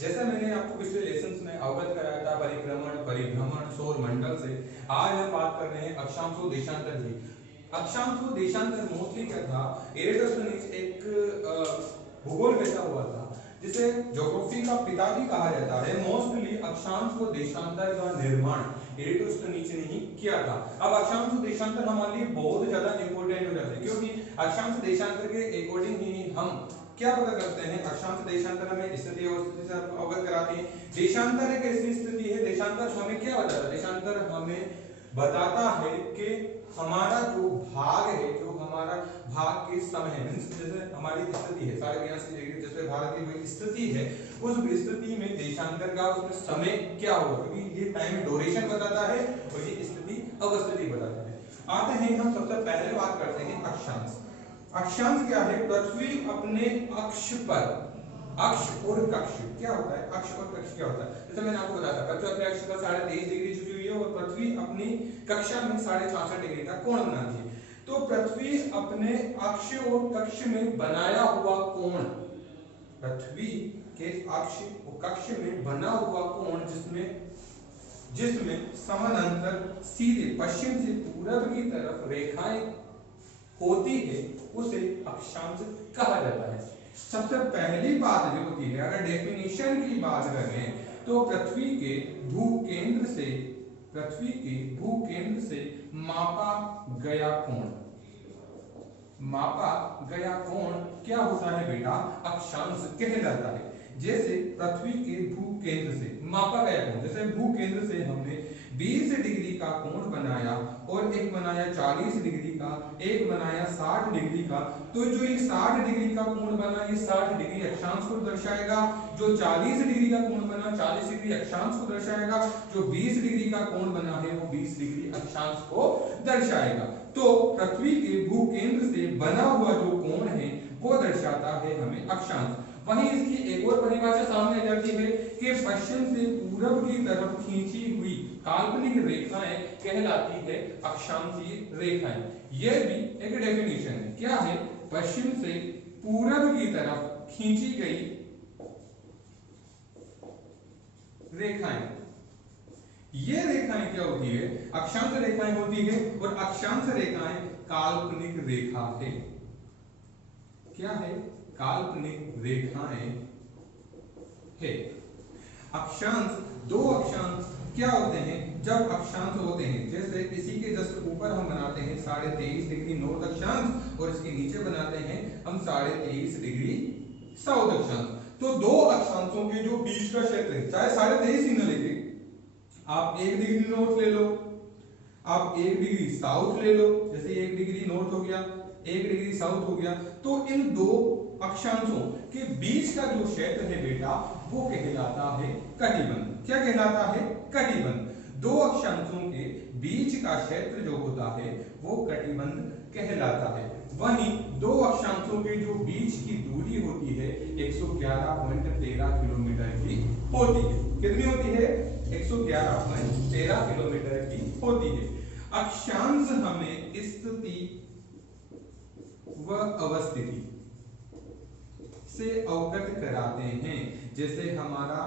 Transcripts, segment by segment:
जैसा मैंने आपको पिछले लेसन्स में अवगत कराया था परिक्रमण, परिभ्रमण, सौर मंडल से, आज हम बात कर रहे हैं अक्षांश व देशांतर की। अक्षांश व देशांतर मोस्टली क्या था, एरेटोस्थेनीज एक भूगोल वेता हुआ था जिसे ज्योग्राफी का पिता भी कहा जाता है। मोस्टली अक्षांश व देशांतर का निर्माण एरेटोस्थेनीज ने ही किया था। अब अक्षांश व देशांतर हमारे लिए बहुत ज्यादा इंपॉर्टेंट हो जाते हैं, क्योंकि अक्षांश देशांतर के अकॉर्डिंग ही हम क्या पता करते हैं। अक्षांश देशांतर हमें स्थिति और स्थिति से अवगत कराते हैं। देशांतर एक ऐसी स्थिति है, देशांतर हमें क्या बताता है, देशांतर हमें बताता है कि हमारा जो भाग है, जो हमारा भाग के समय है, जैसे हमारी स्थिति है 82.5 डिग्री, जैसे भारत की कोई स्थिति है, उस स्थिति में देशांतर का उसमें समय क्या होगा, क्योंकि ये टाइम ड्यूरेशन बताता है और ये स्थिति अवस्थिति बताता है। आते हैं हम सबसे पहले बात करते हैं अक्षांश। अक्षांश क्या है, पृथ्वी अपने अक्ष पर, अक्ष और कक्ष क्या होता है, अक्ष और कक्ष क्या होता है, जैसे मैंने आपको बताया था पृथ्वी अपने अक्ष पर 23.5 डिग्री झुकी हुई है और पृथ्वी अपनी कक्षा में 66.5 डिग्री का कोण बनाती है। तो पृथ्वी अपने अक्ष और कक्ष में बनाया हुआ कोण, पृथ्वी के अक्ष और कक्ष में बना हुआ कोण जिसमें समानांतर सीधे पश्चिम से पूरब की तरफ रेखाएं होती है, उसे अक्षांश कहा जाता है। सबसे पहली बात जो होती है, अगर डेफिनेशन की बात करें तो पृथ्वी के भूकेंद्र से मापा गया कोण क्या होता है बेटा, अक्षांश कहलाता है। जैसे पृथ्वी के भूकेंद्र से मापा गया कोण, जैसे भूकेंद्र से हमने 20 डिग्री का कोण बनाया और एक बनाया 40 डिग्री का, एक बनाया 60 डिग्री का, तो जो ये 60 डिग्री का कोण बना, ये 60 डिग्री अक्षांश को दर्शाएगा। जो 40 डिग्री का कोण बना, 40 डिग्री अक्षांश को दर्शाएगा। जो 20 डिग्री का कोण बना है, वो 20 डिग्री अक्षांश को दर्शाएगा। तो पृथ्वी के भूकेंद्र से बना हुआ जो कोण है वो दर्शाता है हमें अक्षांश। वहीं इसकी एक और परिभाषा सामने आ जाती है कि पश्चिम से पूरब की तरफ खींची हुई काल्पनिक रेखाएं कहलाती है अक्षांशीय रेखाएं। यह भी एक डेफिनेशन है। क्या है, पश्चिम से पूरब की तरफ खींची गई रेखाएं, ये रेखाएं क्या होती है, अक्षांश रेखाएं होती है। और अक्षांश रेखाएं काल्पनिक रेखा है। क्या है, काल्पनिक रेखाएं है। अक्षांश, दो अक्षांश क्या होते हैं, जब अक्षांश होते हैं, जैसे इसी के जस्ट ऊपर हम बनाते हैं 23.5 डिग्री नॉर्थ अक्षांश और इसके नीचे बनाते हैं हम 23.5 डिग्री साउथ अक्षांश। तो दो अक्षांशों के जो बीच का क्षेत्र है, चाहे 23.5 ही न लेके आप 1 डिग्री नॉर्थ ले लो, आप 1 डिग्री साउथ ले लो, जैसे 1 डिग्री नॉर्थ हो गया, 1 डिग्री साउथ हो गया, तो इन दो अक्षांशों के बीच का जो क्षेत्र है बेटा, वो कहलाता है कटिबंध। क्या कहलाता है, कटिबंध। दो अक्षांशों के बीच का क्षेत्र जो होता है वो कटिबंध कहलाता है। वहीं दो अक्षांशों के जो बीच की दूरी होती है 111.13 किलोमीटर की होती है। कितनी होती है, 111.13 किलोमीटर की होती है। अक्षांश हमें स्थिति व अवस्थिति से अवगत कराते हैं। जैसे हमारा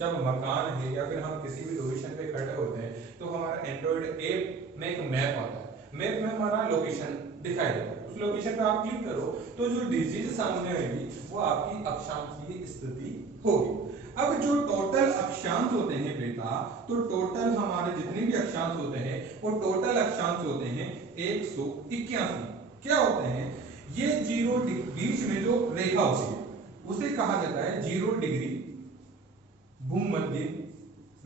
जब मकान है या फिर हम किसी भी लोकेशन पे खड़े होते हैं तो हमारा एंड्रॉइड ऐप में एक मैप आता है, मैप में हमारा लोकेशन दिखाई देता है। उस लोकेशन पे आप क्लिक करो तो जो डिजिट सामने आएगी वो आपकी अक्षांशीय स्थिति होगी। अब जो टोटल अक्षांश होते हैं बेटा, तो टोटल हमारे जितने भी अक्षांश होते हैं वो टोटल अक्षांश होते हैं 181। क्या होते हैं ये, 0 बीच में जो रेखा होती है उसे कहा जाता है 0 डिग्री भूमध्य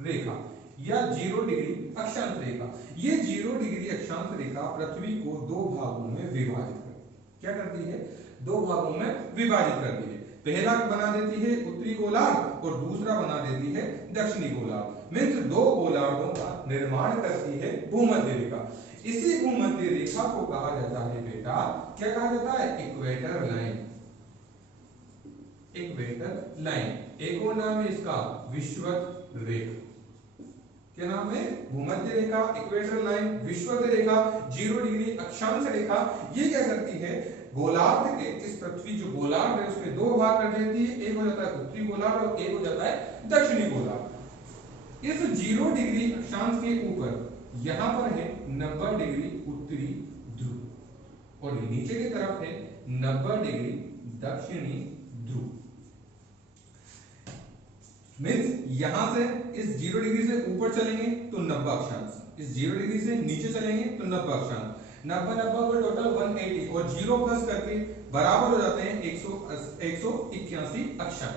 रेखा या 0 डिग्री अक्षांश रेखा। ये 0 डिग्री अक्षांश रेखा पृथ्वी को दो भागों में विभाजित करती है। क्या करती है, दो भागों में विभाजित करती है। पहला बना देती है उत्तरी गोलार्ध और दूसरा बना देती है दक्षिणी गोलार्ध। मित्र दो गोलार्धों का निर्माण करती है भूमध्य रेखा। इसी भूमध्य रेखा को कहा जाता है बेटा, क्या कहा जाता है, इक्वेटर लाइन। इक्वेटर लाइन, एक और नाम है इसका विषुवत रेखा। क्या नाम है, भूमध्य रेखा, इक्वेटर लाइन, विषुवत रेखा, 0 डिग्री अक्षांश रेखा। ये क्या करती है, गोलार्ध के, इस पृथ्वी जो गोलार्ध है उसके दो भाग कर देती है, एक हो जाता है उत्तरी गोलार्ध और एक हो जाता है दक्षिणी गोलार्ध। इस 0 डिग्री अक्षांश के ऊपर यहां पर है 90 डिग्री उत्तरी ध्रुव और नीचे की तरफ है 90 डिग्री दक्षिणी ध्रुव। मीन्स यहां से इस 0 डिग्री से ऊपर चलेंगे तो 90 अक्षांश, इस 0 डिग्री से नीचे चलेंगे तो 90 अक्षांश, 90 का टोटल 180 और 0 प्लस करके बराबर हो जाते हैं 181 अक्षांश।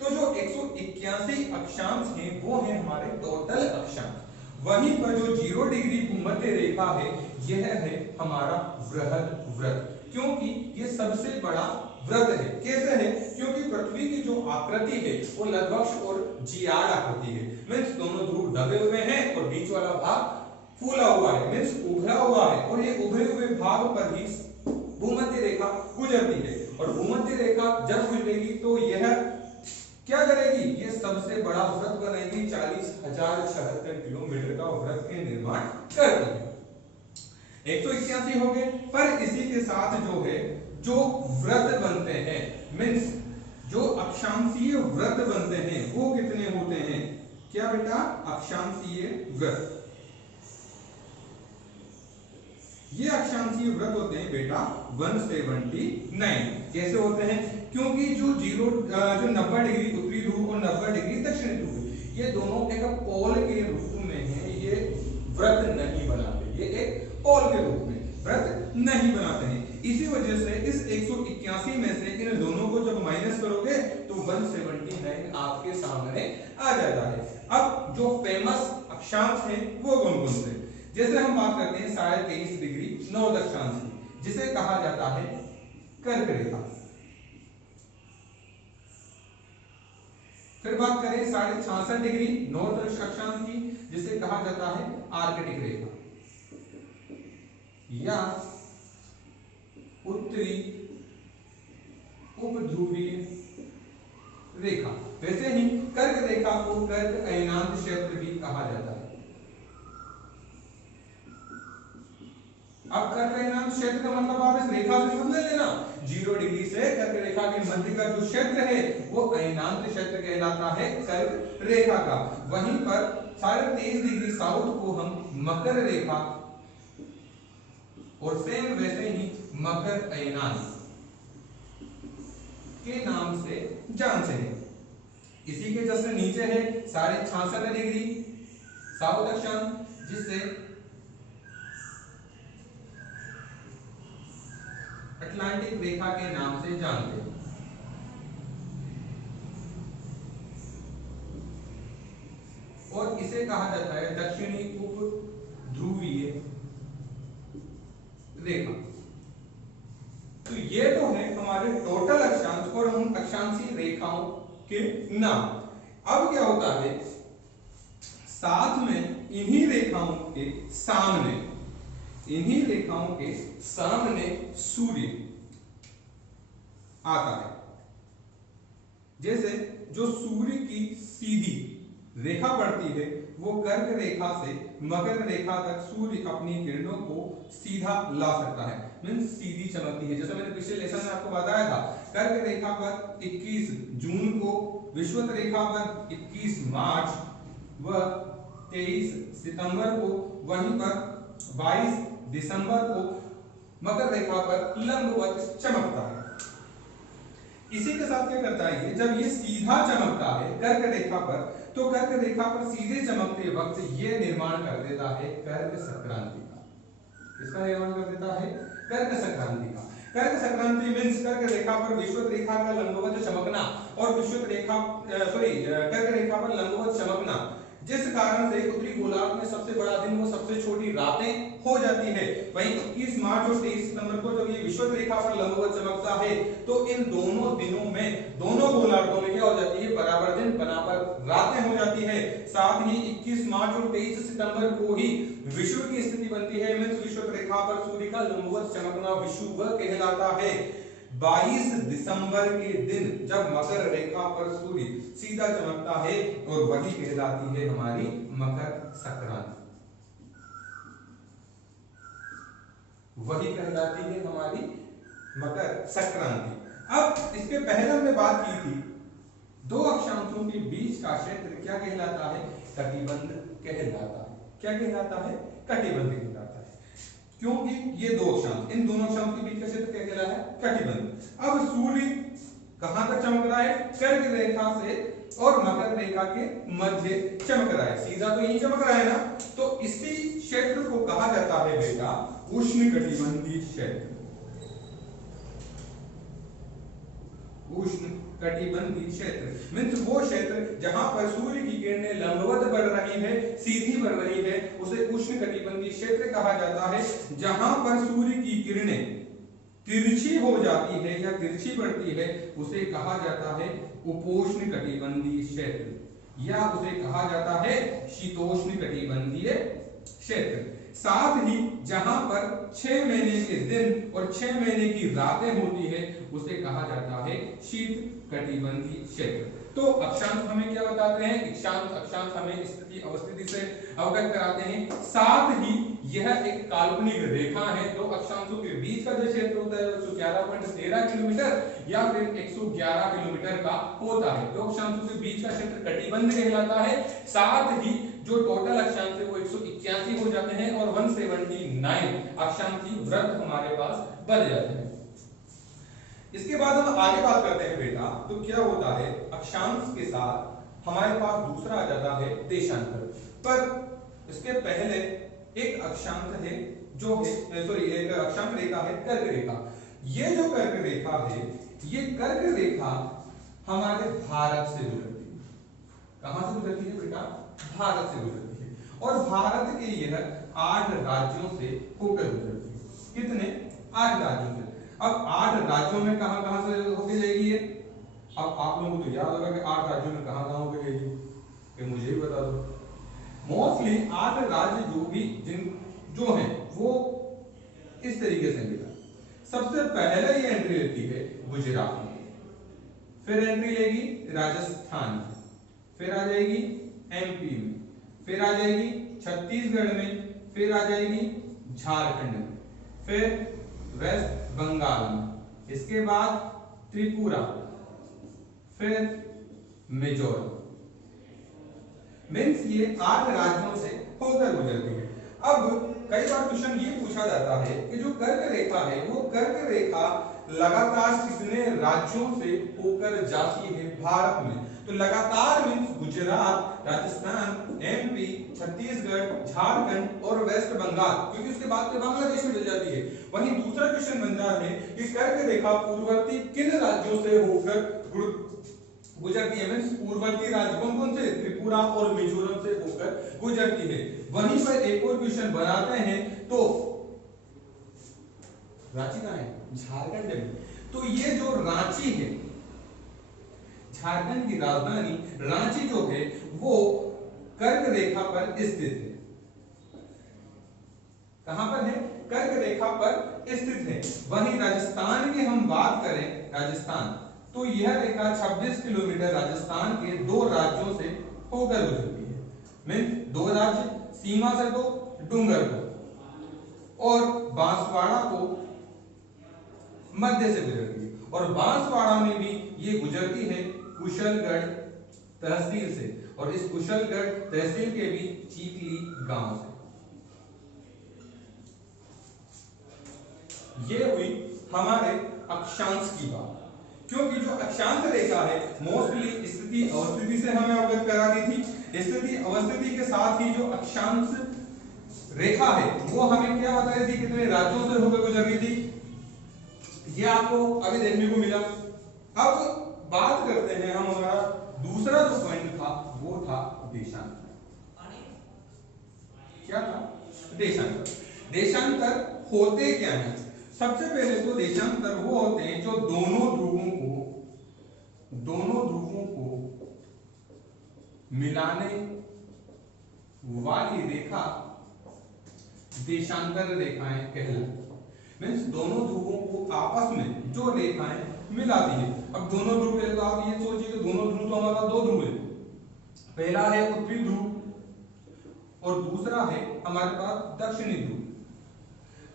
तो जो 181 अक्षांश हैं वो है हमारे टोटल अक्षांश। वहीं पर जो 0 डिग्री भूमध्य रेखा है यह है हमारा बृहद व्रत, क्योंकि ये सबसे बड़ा व्रत है। कैसे है? क्योंकि पृथ्वी की जो आकृति है वो लघुवक्ष और जियाड आकृति है। मीन्स दोनों ध्रुव दबे हुए हैं और बीच वाला भाग फूला हुआ है, मीन्स उभरा हुआ है और ये उभरे हुए भाग पर ही भूमध्य रेखा गुजरती है। और भूमध्य रेखा जब गुजरेगी तो यह क्या करेगी? ये सबसे बड़ा वृत्त बनाएगी, 40,076 किलोमीटर का वृत्त के निर्माण करती है। 181 हो गए, पर इसी के साथ जो है जो व्रत बनते हैं, मीन्स जो अक्षांशीय व्रत बनते हैं वो कितने होते हैं? क्या बेटा? अक्षांशीय व्रत, ये अक्षांशीय व्रत होते हैं बेटा 179। कैसे होते हैं? क्योंकि जो 90 डिग्री उत्तरी ध्रुव और 90 डिग्री दक्षिणी ध्रुव ये दोनों एक पोल के रूप में है, ये व्रत नहीं बनाते, ये एक पोल के रूप में व्रत नहीं बनाते हैं। इसी वजह से इस 181 में से इन दोनों को जब माइनस करोगे तो 179 आपके सामने आ जाता है। अब जो फेमस अक्षांश है वो कौन कौन से? जैसे हम बात करते हैं 23.5 डिग्री नॉर्थ अक्षांश की, जिसे कहा जाता है कर्क रेखा। फिर बात करें 66.5 डिग्री नॉर्थ अक्षांश की, जिसे कहा जाता है आर्कटिक रेखा या उत्तरी उपध्रुवीय रेखा। वैसे ही कर्क रेखा को कर्क अयनांत क्षेत्र भी कहा जाता है। अब कर्क अयनांत क्षेत्र का मतलब आप इस रेखा से समझ लेना, 0 डिग्री से कर्क रेखा के मध्य का जो क्षेत्र है वो अयनांत क्षेत्र कहलाता है कर्क रेखा का। वहीं पर 23.5 डिग्री साउथ को हम मकर रेखा और सेम वैसे ही मकर अयनांत के नाम से जानते हैं। इसी के जस्ट नीचे है 66.5 डिग्री साउथ अक्षांश, जिससे अटलांटिक रेखा के नाम से जानते हैं। और इसे कहा जाता है दक्षिणी उपध्रुवीय रेखा। तो ये तो है हमारे टोटल अक्षांश और उन अक्षांशीय रेखाओं के नाम। अब क्या होता है, साथ में इन्हीं रेखाओं के सामने, इन्हीं रेखाओं के सामने सूर्य आता है। जैसे जो सूर्य की सीधी रेखा पड़ती है वो कर्क रेखा से मकर रेखा तक सूर्य अपनी किरणों को सीधा ला सकता है, मींस सीधी चमकती है। जैसे मैंने पिछले लेसन में आपको बताया था, कर्क रेखा पर 21 जून को, विषुवत रेखा पर 21 मार्च व 23 सितंबर को, वहीं पर 22 दिसंबर को मकर रेखा पर लंबवत चमकता है। इसी के साथ क्या करता है ये, जब ये सीधा चमकता है कर्क रेखा पर, तो कर्क रेखा पर सीधे चमकते वक्त ये निर्माण कर देता है कर्क संक्रांति का। किसका निर्माण कर देता है? कर्क संक्रांति का। कर्क संक्रांति मींस कर्क रेखा पर विषुवत रेखा का लंबवत चमकना और विषुवत रेखा कर्क रेखा पर लंबवत चमकना, जिस कारण से उत्तरी गोलार्ध में सबसे बड़ा दिन वो सबसे छोटी रातें हो जाती है। वहीं 21 मार्च और 23 सितंबर को जब ये विषुवत रेखा पर लंबवत चमकता है तो इन दोनों दिनों में दोनों गोलार्धों में क्या हो जाती है? बराबर दिन बराबर रातें हो जाती है। साथ ही 21 मार्च और 23 सितंबर को ही विषुव की स्थिति बनती है, मींस विषुवत रेखा पर सूर्य का लंबवत चमकना विषुव कहलाता है। 22 दिसंबर के दिन जब मकर रेखा पर सूर्य सीधा चमकता है और वही कहलाती है हमारी मकर संक्रांति, वही कहलाती है हमारी मकर संक्रांति। अब इसके पहले हमने बात की थी, दो अक्षांशों के बीच का क्षेत्र क्या कहलाता है? कटिबंध कहलाता है। क्या कहलाता है? कटिबंध कहलाता है, क्योंकि ये दो अक्षांश, इन दोनों अक्षांशों के बीच का क्षेत्र क्या कहलाता है? कटिबंध। अब सूर्य कहां तक चमक रहा है? कर्क रेखा से और मकर रेखा के मध्य चमक रहा है, सीधा तो यही चमक रहा है ना। तो इसी क्षेत्र को कहा जाता है बेटा उष्णकटिबंधीय क्षेत्र। उष्णकटिबंधीय क्षेत्र मीन्स वो क्षेत्र जहां पर सूर्य की किरणें लंबवत बढ़ रही है, सीधी बढ़ रही है, उसे उष्णकटिबंधीय क्षेत्र कहा जाता है। जहां पर सूर्य की किरणें तिरछी हो जाती है या तिरछी बढ़ती है, उसे कहा जाता है उपोष्णकटिबंधीय क्षेत्र, या उसे कहा जाता है शीतोष्णकटिबंधीय क्षेत्र। साथ ही जहां पर 6 महीने के दिन और 6 महीने की रातें होती है, उसे कहा जाता है शीत कटिबंधीय क्षेत्र। तो अक्षांश हमें क्या बताते हैं? अक्षांश हमें स्थिति अवस्थिति से अवगत कराते हैं। साथ ही यह एक काल्पनिक रेखा है। दो अक्षांशों के बीच का जो क्षेत्र होता है वो 111.13 किलोमीटर या फिर 111 किलोमीटर का होता है। दो अक्षांशों के बीच का क्षेत्र कटिबंध कहलाता है। साथ ही जो टोटल अक्षांश है वो 181 हो जाते हैं और 179 अक्षांशीय वृत्त हमारे पास बन जाते हैं। इसके बाद हम आगे बात करते हैं बेटा, तो क्या होता है अक्षांश के साथ हमारे पास दूसरा आ जाता है देशांतर। पर इसके पहले एक अक्षांश है जो है सॉरी एक अक्षांश रेखा है कर्क रेखा। ये जो कर्क रेखा है, ये कर्क रेखा हमारे भारत से गुजरती है। कहां से गुजरती है बेटा? भारत से गुजरती है, और भारत के यह 8 राज्यों से होकर गुजरती है। कितने? 8 राज्यों से। अब 8 राज्यों में कहां कहां से होके जाएगी ये? अब आप लोगों को तो याद होगा कि 8 राज्यों में कहां कहां होके जाएगी, ये मुझे ही बता दो। मोस्टली 8 राज्य जो हैं वो इस तरीके से मिला। सबसे पहले ये एंट्री लेती है गुजरात में, फिर एंट्री लेगी राजस्थान में, फिर आ जाएगी एमपी में, फिर आ जाएगी छत्तीसगढ़ में, फिर आ जाएगी झारखंड में, फिर वेस्ट बंगाल में, इसके बाद त्रिपुरा, फिर मिजोरम। मीन्स ये 8 राज्यों से होकर गुजरती है। अब कई बार क्वेश्चन ये पूछा जाता है कि जो कर्क रेखा है वो कर्क रेखा लगातार कितने राज्यों से होकर जाती है भारत में? तो लगातार मीन्स गुजरात, राजस्थान, एमपी, छत्तीसगढ़, झारखंड और वेस्ट बंगाल, क्योंकि उसके बाद में बांग्लादेश में चल जाती है। वहीं दूसरा क्वेश्चन बनता है कि कर्क रेखा पूर्ववर्ती किन राज्यों से होकर गुजरती है? मीन्स पूर्ववर्ती राज्य कौन कौन से? त्रिपुरा और मिजोरम से होकर गुजरती है। वहीं पर एक और क्वेश्चन बनाते हैं, तो रांची कहां है? झारखंड में। तो ये जो रांची है, झारखंड की राजधानी रांची जो है वो कर्क रेखा पर स्थित है। कहां पर है? कर्क रेखा पर स्थित है। वहीं राजस्थान की हम बात करें, राजस्थान, तो यह रेखा 26 किलोमीटर राजस्थान के 2 राज्यों से होकर गुजरती है। मीन्स 2 राज्य, सीमा से तो डूंगरपुर और बांसवाड़ा को मध्य से गुजरती है, और बांसवाड़ा में भी ये गुजरती है कुशलगढ़ तहसील से, और इस कुशलगढ़ तहसील के भी चीखली गांव से। ये हुई हमारे अक्षांश की बात, क्योंकि जो अक्षांश रेखा है मोस्टली स्थिति अवस्थिति से हमें अवगत करा दी थी। स्थिति अवस्थिति के साथ ही जो अक्षांश रेखा है वो हमें क्या बता रही थी? कितने राज्यों से होकर गुजर रही थी, ये आपको अभी देखने को मिला। अब बात करते हैं हम, हमारा दूसरा जो पॉइंट था वो था देशांतर। क्या था? देशांतर। देशांतर होते क्या हैं? सबसे पहले तो देशांतर वो होते हैं जो दोनों ध्रुवों को मिलाने वाली रेखा देशांतर रेखाएं कहलाती हैं। मीन्स दोनों ध्रुवों को आपस में जो रेखाएं मिलाती है। अब दोनों ध्रुव पहले तो आप ये सोचिए कि दोनों ध्रुव तो हमारा 2 ध्रुव है। पहला है उत्तरी ध्रुव और दूसरा है हमारे पास दक्षिणी ध्रुव।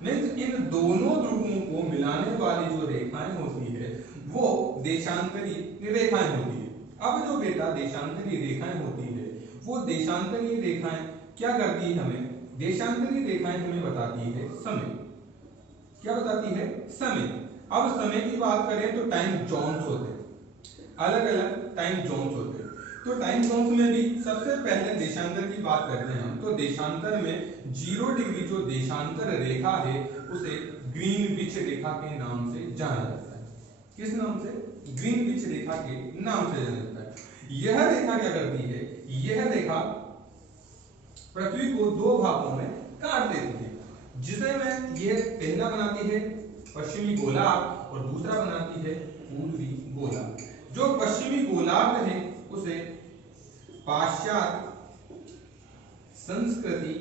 मीन्स इन दोनों ध्रुवों को मिलाने वाली जो रेखाएं होती है वो देशांतरी रेखाएं होती है। अब जो बेटा देशांतरी रेखाएं होती है वो देशांतरी रेखाएं क्या करती है, हमें देशांतरी रेखाएं हमें बताती है समय। क्या बताती है, समय। अब समय की बात करें तो टाइम जोन्स होते हैं, अलग अलग टाइम जोन्स होते हैं। तो टाइम जोन्स में भी सबसे पहले देशांतर की बात करते हैं हम, तो देशांतर में 0 डिग्री जो देशांतर रेखा है उसे ग्रीनविच रेखा के नाम से जाना जाता है। किस नाम से, ग्रीनविच रेखा के नाम से जाना जाता है। यह रेखा क्या करती है, यह रेखा पृथ्वी को दो भागों में काट देती है, जिसे में यह पहला बनाती है पश्चिमी गोलार्ध और दूसरा बनाती है पूर्वी गोलार्ध। जो पश्चिमी गोलार्ध है उसे पाश्चात्य संस्कृति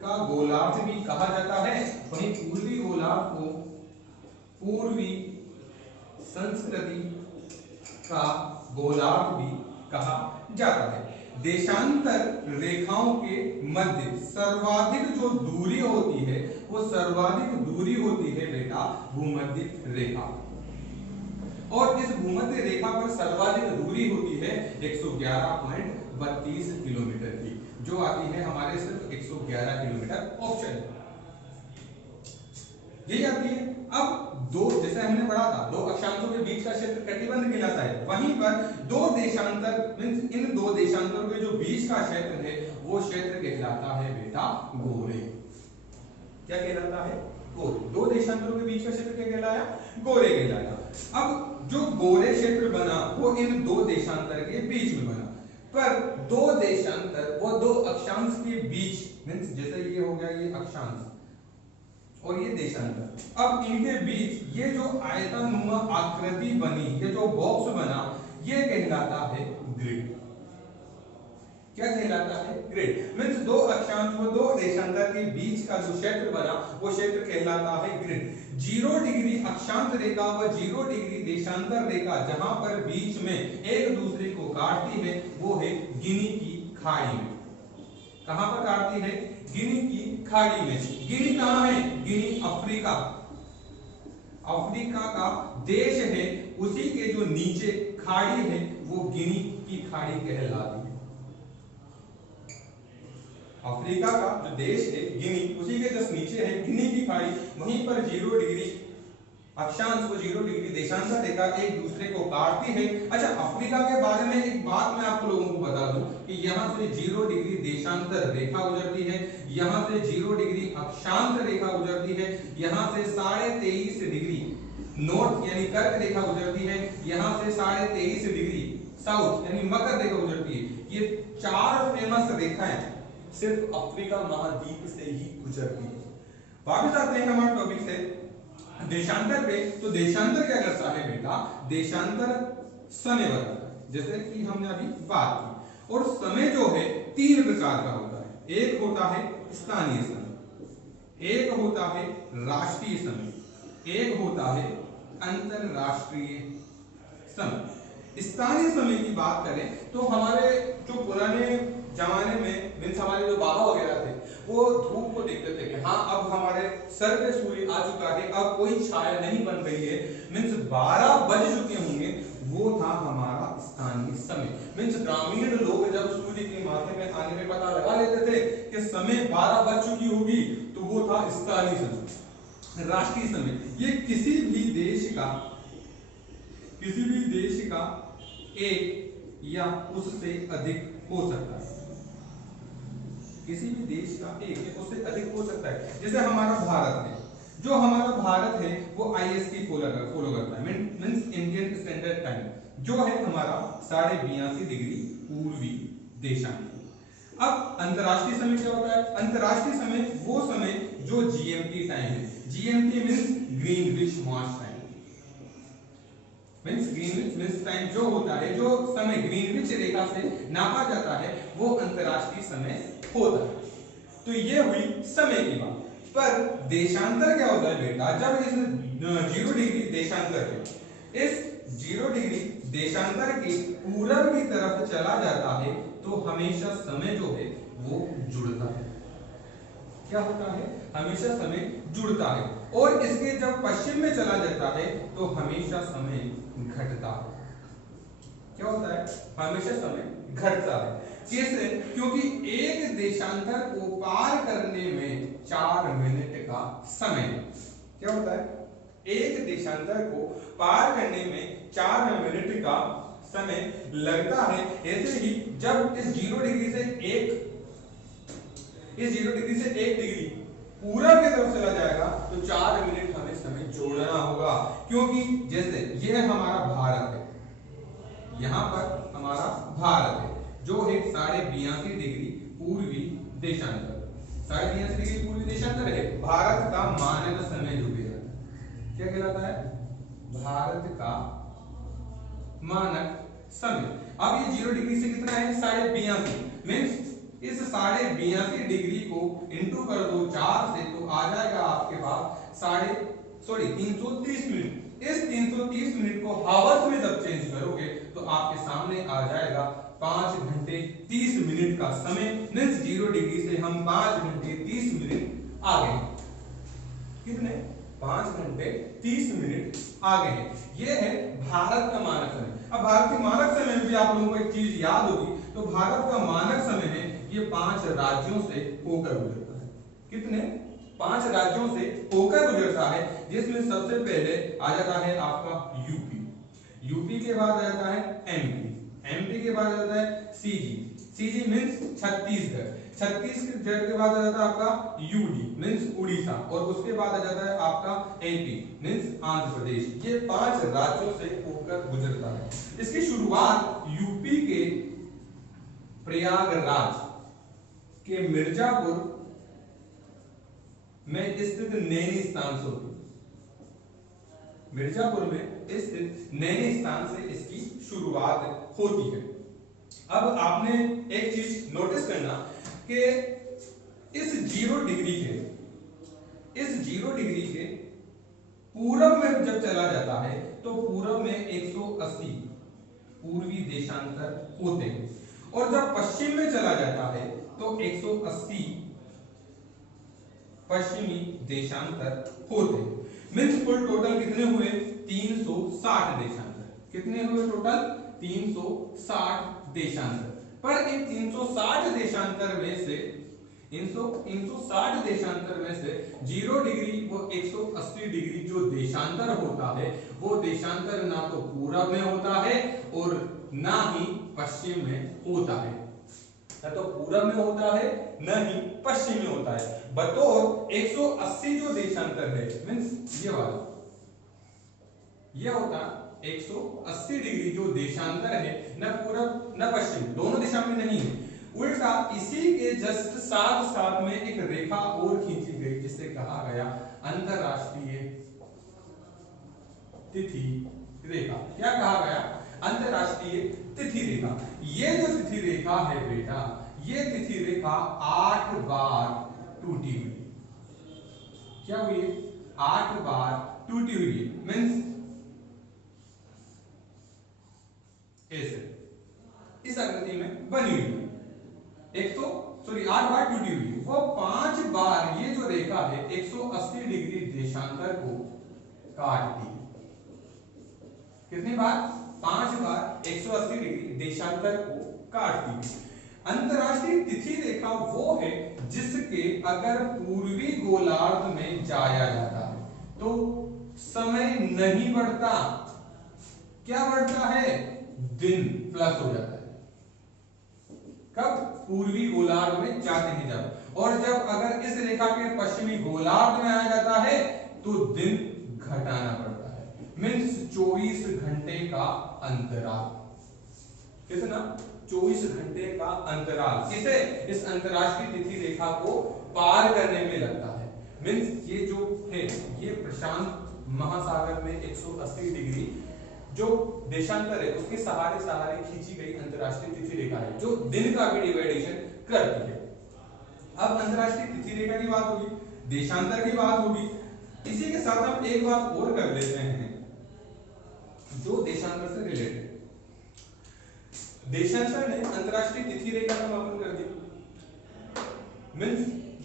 का गोलार्ध भी कहा जाता है, वहीं पूर्वी गोलार्ध को पूर्वी संस्कृति का गोलार्ध भी कहा जाता है। देशांतर रेखाओं के मध्य सर्वाधिक जो दूरी होती है वो सर्वाधिक दूरी होती है बेटा भूमध्य रेखा, और इस भूमध्य रेखा पर सर्वाधिक दूरी होती है 111.32 किलोमीटर की, जो आती है हमारे सिर्फ 111 किलोमीटर ऑप्शन यही आती है। अब दो, जैसे हमने पढ़ा था, दो अक्षांशों के बीच का क्षेत्र कटिबंध कहलाता है, वहीं पर दो देशांतर मींस इन दो देशांतरों के जो बीच का क्षेत्र है वो क्षेत्र कहलाता है बेटा गोरे। क्या कहलाता है, गोरे। दो देशांतरों के बीच का क्षेत्र क्या कहलाया, गोरे कहलाया। अब जो गोरे क्षेत्र बना वो इन दो देशांतर के बीच में बना, पर दो देशांतर वो दो अक्षांश के बीच मींस जैसे ये हो गया ये अक्षांश और ये देशांतर, अब इनके बीच ये जो आयतानुमा आकृति बनी, ये जो बॉक्स बना, ये कहलाता है ग्रिड। क्या कहलाता है, ग्रिड। मींस दो अक्षांश व दो देशांतर के बीच का जो क्षेत्र बना वो क्षेत्र कहलाता है ग्रिड। 0 डिग्री अक्षांश रेखा व 0 डिग्री देशांतर रेखा जहां पर बीच में एक दूसरे को काटती है वो है गिनी की खाड़ी में। कहां पर काटती है, गिनी की खाड़ी में। गिनी कहां है, गिनी अफ्रीका, अफ्रीका का देश है, उसी के जो नीचे खाड़ी है वो गिनी की खाड़ी कहलाती है। अफ्रीका का जो देश है गिनी, उसी के जस्ट नीचे है गिनी की खाड़ी, वहीं पर 0 डिग्री अक्षांश को 0 डिग्री देशांतर रेखा एक दूसरे को काटती है। अच्छा, अफ्रीका के बारे में एक बात मैं आप लोगों को बता दूं कि यहां से 0 डिग्री देशांतर रेखा गुजरती है, यहां से 0 डिग्री अक्षांश रेखा गुजरती है, यहां से 23.5 डिग्री नॉर्थ यानी कर्क रेखा गुजरती है, यहां से 23.5 डिग्री साउथ यानी मकर रेखा गुजरती है। ये चार फेमस रेखाएं सिर्फ अफ्रीका महाद्वीप से ही गुजरती है। वापस आते हैं हमारे टॉपिक से देशांतर पे। तो देशांतर क्या करता है बेटा, देशांतर समय बताता है, जैसे कि हमने अभी बात की। और समय जो है 3 प्रकार का होता है, एक होता है स्थानीय समय, एक होता है राष्ट्रीय समय, एक होता है अंतरराष्ट्रीय समय। स्थानीय समय की बात करें तो हमारे जो पुराने जमाने में मीन्स हमारे जो बाबा वगैरह थे वो धूप को देखते थे कि हाँ अब हमारे सर पे सूर्य आ चुका है, अब कोई छाया नहीं बन रही है, मीन्स 12 बज चुके होंगे, वो था हमारा स्थानीय समय। मीन्स ग्रामीण लोग जब सूर्य के माथे में आने में पता लगा लेते थे कि समय 12 बज चुकी होगी, तो वो था स्थानीय समय। राष्ट्रीय समय ये किसी भी देश का एक या उससे अधिक हो सकता है, किसी भी देश का एक या उससे अधिक हो सकता है। जैसे हमारा भारत है, जो हमारा भारत है वो IST फॉलो करता है, मींस इंडियन स्टैंडर्ड टाइम, जो है हमारा 82.5 डिग्री पूर्वी देशांतर। अब अंतरराष्ट्रीय समय क्या होता है, अंतरराष्ट्रीय समय वो समय जो GMT टाइम है, GMT means Greenwich march time, means Greenwich means time जो होता है, जो समय ग्रीनविच रेखा से नापा जाता है वो अंतरराष्ट्रीय समय होता है। तो ये हुई समय की बात। पर देशांतर क्या होता है बेटा, जब इस 0 डिग्री देशांतर है, इस 0 डिग्री देशांतर के पूरब की तरफ चला जाता है तो हमेशा समय जो है वो जुड़ता है। क्या होता है, हमेशा समय जुड़ता है। और इसके जब पश्चिम में चला जाता है तो हमेशा समय घटता है। क्या होता है, हमेशा समय घटता है। कैसे, क्योंकि एक देशांतर को पार करने में 4 मिनट का समय, क्या होता है, एक देशांतर को पार करने में 4 मिनट का समय लगता है। ऐसे ही जब इस 0 डिग्री से 1 डिग्री पूरब की तरफ चला जाएगा तो 4 मिनट हमें समय जोड़ना होगा। क्योंकि जैसे यह हमारा भारत है, यहां पर हमारा भारत है जो है 82.5 डिग्री पूर्वी देशांतर, 82.5 डिग्री पूर्वी देशांतर है। भारत का मानक समय जो कहलाता है, क्या कहलाता है, भारत का मानक समय। अब ये 0 डिग्री से कितना है, 82.5, मीन्स इस 82.5 डिग्री को इंटू कर दो 4 से तो आ जाएगा आपके पास 330 मिनट। इस 330 मिनट को हावर्स में जब चेंज करोगे तो आपके सामने आ जाएगा 5 घंटे 30 मिनट का समय। मीन्स 0 डिग्री से हम 5 घंटे 30 मिनट आगे हैं। कितने, 5 घंटे 30 मिनट आगे हैं। यह है भारत का मानक समय। अब भारत के मानक समय में भी आप लोगों को एक चीज याद होगी, तो भारत का मानक समय है ये 5 राज्यों से होकर गुजरता है। कितने, 5 राज्यों से होकर गुजरता है, जिसमें सबसे पहले आ जाता है आपका यूपी, यूपी के बाद आ जाता है एमपी, एमपी के बाद आ जाता है CG, CG means Chhattisgarh, Chhattisgarh के बाद आ जाता है आपका यूडी मींस उड़ीसा, और उसके बाद आ जाता है आपका एपी मींस आंध्र प्रदेश। ये 5 राज्यों से होकर गुजरता है। इसकी शुरुआत यूपी के प्रयागराज के मिर्जापुर में स्थित नैनी स्थान से होती है। मिर्जापुर में स्थित नैनी स्थान से इसकी शुरुआत होती है। अब आपने एक चीज नोटिस करना कि इस 0 डिग्री के पूरब में जब चला जाता है तो पूरब में 180 पूर्वी देशांतर होते हैं, और जब पश्चिम में चला जाता है तो 180 पश्चिमी देशांतर होते हैं। मीन्स कुल टोटल कितने हुए, 360 देशांतर। कितने हुए टोटल, 360 देशांतर। पर इन 360 देशांतर में से 360 देशांतर में से 0 डिग्री व 180 डिग्री जो देशांतर होता है वो देशांतर ना तो पूरब में होता है और ना ही पश्चिम में होता है, ना तो पूरब में होता है न ही पश्चिम में होता है। बतौर 180 जो देशांतर है मींस ये वाला, ये होता 180 डिग्री जो देशांतर है, न पूरब न पश्चिम, दोनों दिशा में नहीं है। उल्टा इसी के जस्ट साथ साथ में एक रेखा और खींची गई जिसे कहा गया अंतरराष्ट्रीय तिथि रेखा। क्या कहा गया, अंतरराष्ट्रीय तिथि रेखा। ये जो तिथि रेखा है बेटा, ये तिथि रेखा 8 बार टूटी हुई। क्या हुई, 8 बार टूटी हुई, मींस ऐसे इस आकृति में बनी हुई। 8 बार टूटी हुई, वो 5 बार ये जो रेखा है 180 डिग्री देशांतर को काटती है। कितनी बार, 5 बार 180 डिग्री देशांतर को काटती है। अंतरराष्ट्रीय तिथि रेखा वो है जिसके अगर पूर्वी गोलार्ध में जाया जाता है तो समय नहीं बढ़ता, क्या बढ़ता है, दिन प्लस हो जाता है। कब, पूर्वी गोलार्ध में जाते ही जब, और जब अगर इस रेखा के पश्चिमी गोलार्ध में आया जाता है तो दिन घटाना पड़ता है। मींस 24 घंटे का अंतराल। कितना, 24 घंटे का अंतराल किसे, इस अंतरराष्ट्रीय तिथि रेखा को पार करने में लगता है। मींस ये जो है ये प्रशांत महासागर में 180 डिग्री जो देशांतर है उसके सहारे सहारे खींची गई अंतरराष्ट्रीय तिथि रेखा है जो दिन का भी डिवाइडेशन करती है। अब अंतरराष्ट्रीय तिथि रेखा की बात होगी, देशांतर की बात होगी, इसी के साथ हम एक बात और कर लेते हैं जो देशांतर से रिलेटेड। देशांतर ने अंतरराष्ट्रीय तिथि रेखा समापन कर दी। मींस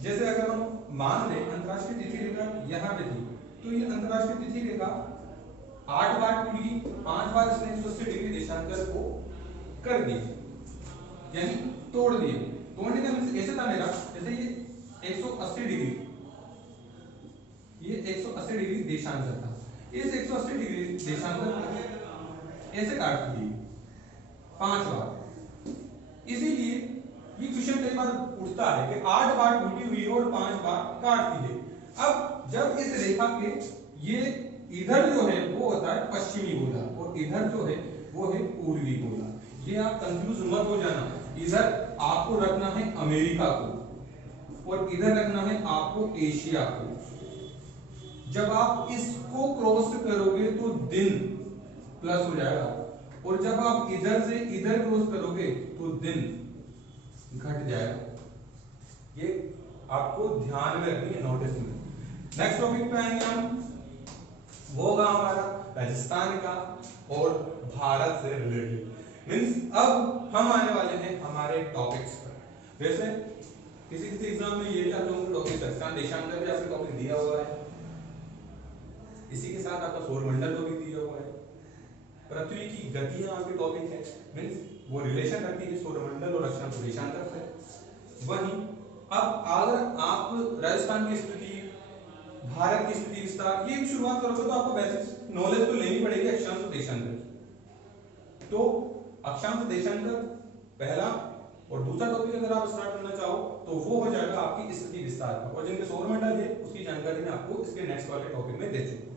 जैसे अगर हम मान लें अंतरराष्ट्रीय तिथि रेखा यहाँ पे थी, तो ये अंतरराष्ट्रीय तिथि रेखा 8 बार टूटी, 5 बार इसने 180 डिग्री देशांतर को कर दिए, यानी तोड़ दिए। तोड़ने का मतलब ऐसे था मेरा, जैसे ये 180 डिग्री, ये 180 डिग्री देशांतर था, इस 180 डिग्री देशांतर को ऐसे काट दिए 5 बार। इसीलिए ये क्वेश्चन कई बार उठता है कि 8 बार टूटी हुई और 5 बार काट दी है। अब जब इस रेखा के ये इधर जो है वो होता है पश्चिमी गोला और इधर जो है वो है पूर्वी गोला। ये आप कंफ्यूज मत हो जाना, इधर आपको रखना है अमेरिका को और इधर रखना है आपको एशिया को। जब आप इसको क्रॉस करोगे तो दिन प्लस हो जाएगा, और जब आप इधर से इधर क्रॉस करोगे तो दिन घट जाएगा। ये आपको ध्यान में रखनी है, नोटिस में। नेक्स्ट टॉपिक पे आएंगे हम, वो होगा हमारा राजस्थान का और भारत से रिलेटेड। मींस अब हम आने वाले हैं हमारे टॉपिक्स पर। वैसे किसी किसी एग्जाम में ये भी आप लोगों को टॉपिक राजस्थान देशांतर भी आपको टॉपिक दिया हुआ है, इसी के साथ आपका सौरमंडल को भी दिया हुआ है, पृथ्वी की गतियां आपके टॉपिक है, मींस वो रिलेशन रखती है सौरमंडल और अक्षांश देशांतर से। वहीं अब अगर आप राजस्थान की स्थिति, भारत की स्थिति विस्तार, ये शुरुआत करोगे तो आपको बेसिक नॉलेज तो लेनी पड़ेगी अक्षांश देशांतर। तो अक्षांश देशांतर पहला, और दूसरा टॉपिक अगर आप स्टार्ट करना चाहो तो वो हो जाएगा आपकी स्थिति विस्तार का, और जिनके सौरमंडल है उसकी जानकारी मैं आपको इसके नेक्स्ट वाले टॉपिक में दे चुका हूं।